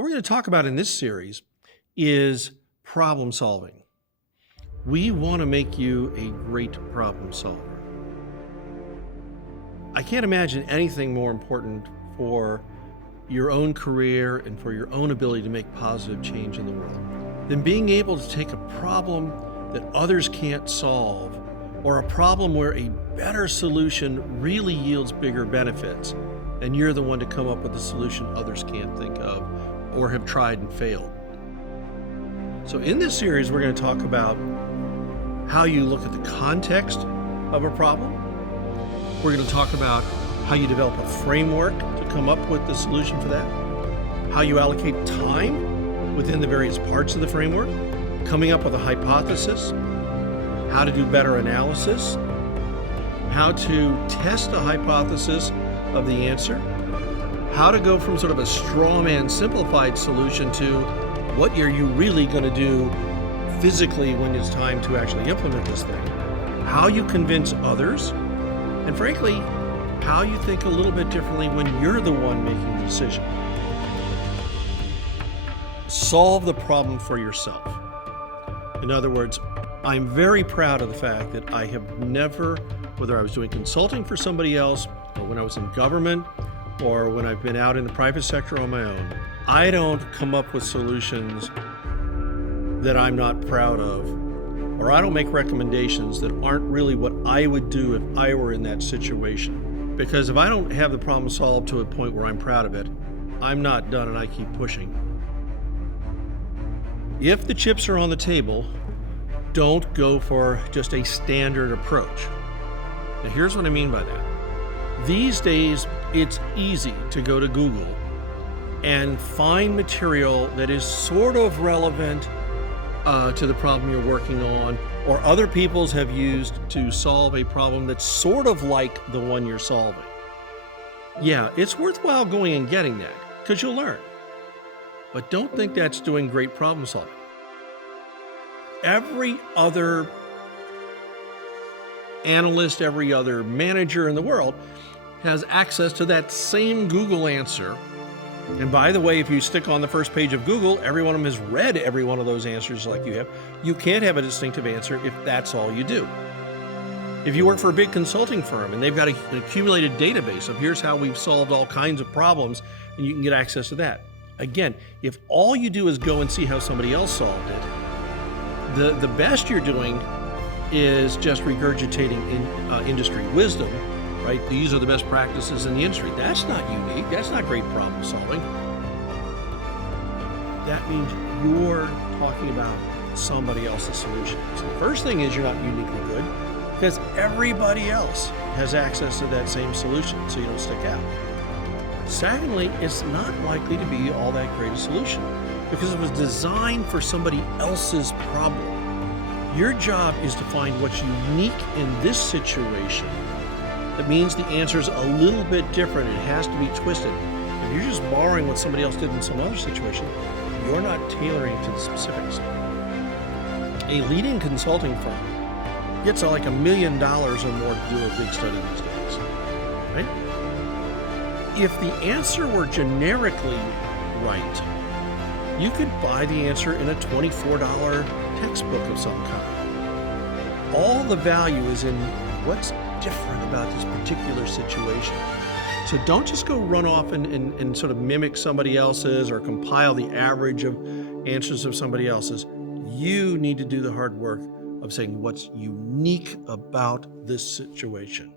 What we're going to talk about in this series is problem solving. We want to make you a great problem solver. I can't imagine anything more important for your own career and for your own ability to make positive change in the world than being able to take a problem that others can't solve, or a problem where a better solution really yields bigger benefits, and you're the one to come up with a solution others can't think of or have tried and failed. So in this series, we're going to talk about how you look at the context of a problem. We're going to talk about how you develop a framework to come up with the solution for that, how you allocate time within the various parts of the framework, coming up with a hypothesis, how to do better analysis, how to test a hypothesis of the answer, how to go from sort of a straw man simplified solution to what are you really going to do physically when it's time to actually implement this thing, how you convince others, and frankly, how you think a little bit differently when you're the one making the decision. Solve the problem for yourself. In other words, I'm very proud of the fact that I have never, whether I was doing consulting for somebody else, or when I was in government, or when I've been out in the private sector on my own, I don't come up with solutions that I'm not proud of, or I don't make recommendations that aren't really what I would do if I were in that situation. Because if I don't have the problem solved to a point where I'm proud of it, I'm not done and I keep pushing. If the chips are on the table, don't go for just a standard approach. Now here's what I mean by that. These days, it's easy to go to Google and find material that is sort of relevant to the problem you're working on, or other people's have used to solve a problem that's sort of like the one you're solving. Yeah, it's worthwhile going and getting that, because you'll learn. But don't think that's doing great problem solving. Every other analyst, every other manager in the world has access to that same Google answer. And by the way, if you stick on the first page of Google, every one of them has read every one of those answers like you have. You can't have a distinctive answer if that's all you do. If you work for a big consulting firm and they've got an accumulated database of here's how we've solved all kinds of problems, and you can get access to that. Again, if all you do is go and see how somebody else solved it, the best you're doing is just regurgitating industry wisdom, right? These are the best practices in the industry. That's not unique. That's not great problem solving. That means you're talking about somebody else's solution. So the first thing is you're not uniquely good because everybody else has access to that same solution, so you don't stick out. Secondly, it's not likely to be all that great a solution because it was designed for somebody else's problem. Your job is to find what's unique in this situation. That means the answer is a little bit different. It has to be twisted. If you're just borrowing what somebody else did in some other situation, you're not tailoring to the specifics. A leading consulting firm gets like $1 million or more to do a big study these days, right? If the answer were generically right, you could buy the answer in a $24 textbook of some kind. All the value is in what's different about this particular situation. So don't just go run off and sort of mimic somebody else's or compile the average of answers of somebody else's. You need to do the hard work of saying what's unique about this situation.